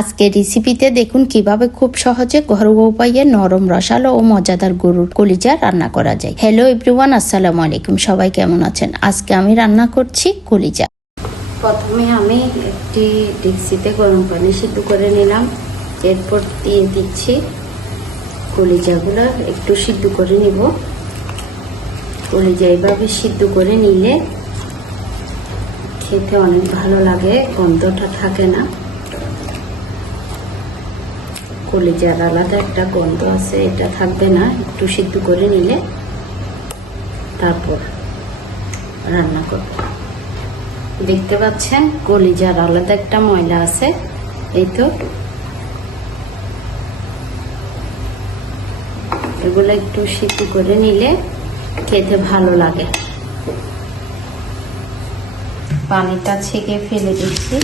আজকে রেসিপিতে দেখুন কিভাবে খুব সহজে ঘরোয়া উপায়ে নরম রসালো ও মজাদার গরুর কলিজা রান্না করা যায়। হ্যালো এভরিওয়ান, আসসালামু আলাইকুম। সবাই কেমন আছেন? আজকে আমি রান্না করছি কলিজা। প্রথমে আমি একটি ডেকচিতে গরম পানি সিদ্ধ করে নিলাম। এরপর দিয়ে দিচ্ছি কলিজাগুলো, একটু সিদ্ধ করে নিব। কলিজা এভাবে সিদ্ধ করে নিলে খেতে অনেক ভালো লাগে, গন্ধটা থাকে না। কলিজার আলাদা একটা গন্ধ আছে, এটা থাকবে না। একটু সিদ্ধ করে নিলে তারপর রান্না করব। দেখতে পাচ্ছেন কলিজার আলাদা একটা ময়লা আছে, এই তো। এগুলো একটু সিদ্ধ করে নিলে খেতে ভালো লাগে। পানিটা ছেঁকে ফেলে দিচ্ছি।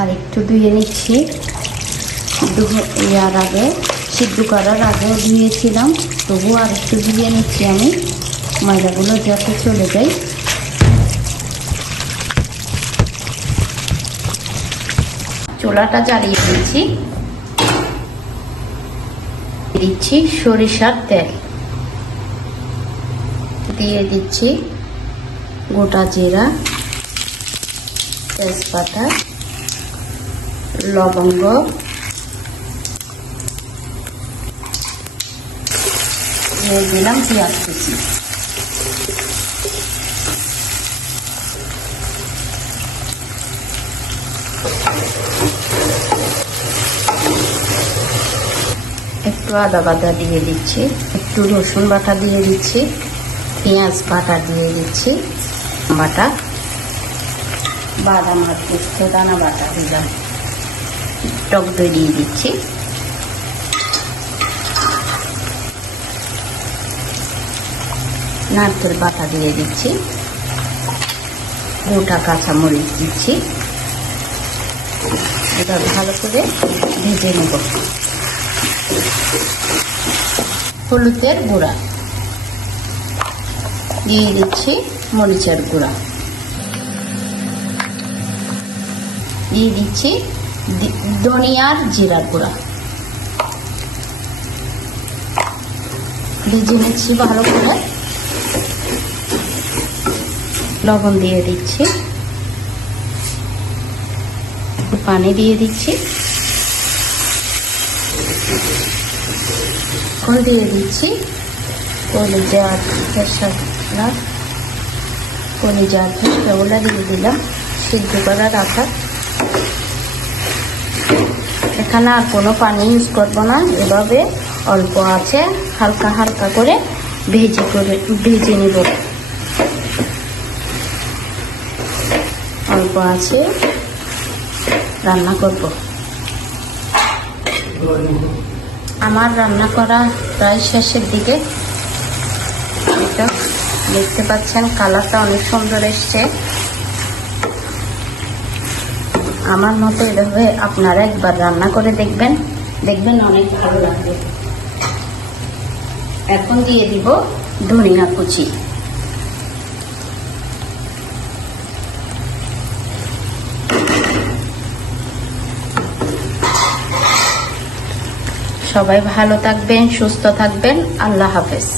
আর একটু ধুয়ে নিচ্ছি। ইয়ার আগে সিদ্ধ করার আগে ধুয়েছিলাম, তবু আর একটু ধুয়ে নিচ্ছি আমি, ময়লাগুলো যাতে চলে যায়। চুলাটা জ্বালিয়ে দিচ্ছি সরিষার তেল, দিয়ে দিচ্ছি গোটা জিরা, তেজপাতা, লবঙ্গ, দিয়ে দিলাম পেঁয়াজ কুচি। একটু আদা বাটা দিয়ে দিচ্ছি, একটু রসুন বাটা দিয়ে দিচ্ছি, পেঁয়াজ বাটা দিয়ে দিচ্ছি, বাটা বাদাম আর পোস্ত দানা বাটা দিলাম, টক দই দিয়ে দিচ্ছি, নারকেল বাটা দিয়ে দিচ্ছি, গোটা কাঁচামরিচ দিচ্ছি। এটা ভালো করে ভেজে নেব। হলুদের গুঁড়া দিয়ে দিচ্ছি, মরিচের গুঁড়া দিয়ে দিচ্ছি, ধনিয়ার জিরার গুঁড়া। ভেজে নিচ্ছি ভালো করে। লবণ দিয়ে দিচ্ছি, পানি দিয়ে দিচ্ছি, এখন দিয়ে দিচ্ছি কলিজার খোসাগুলো দিয়ে দিলাম, সিদ্ধ করা রাখা। এখানে আর কোনো পানি ইউজ করবো না, এভাবে অল্প আছে হালকা হালকা করে ভেজে নিব। অল্প আছে রান্না করব। আমার রান্না করা প্রায় শেষের দিকে। এটা দেখতে পাচ্ছেন কালারটা অনেক সুন্দর এসছে। আমার মতো এভাবে আপনারা একবার রান্না করে দেখবেন অনেক ভালো লাগবে। এখন দিয়ে দিব ধনিয়া কুচি। সবাই ভালো থাকবেন, সুস্থ থাকবেন। আল্লাহ হাফেজ।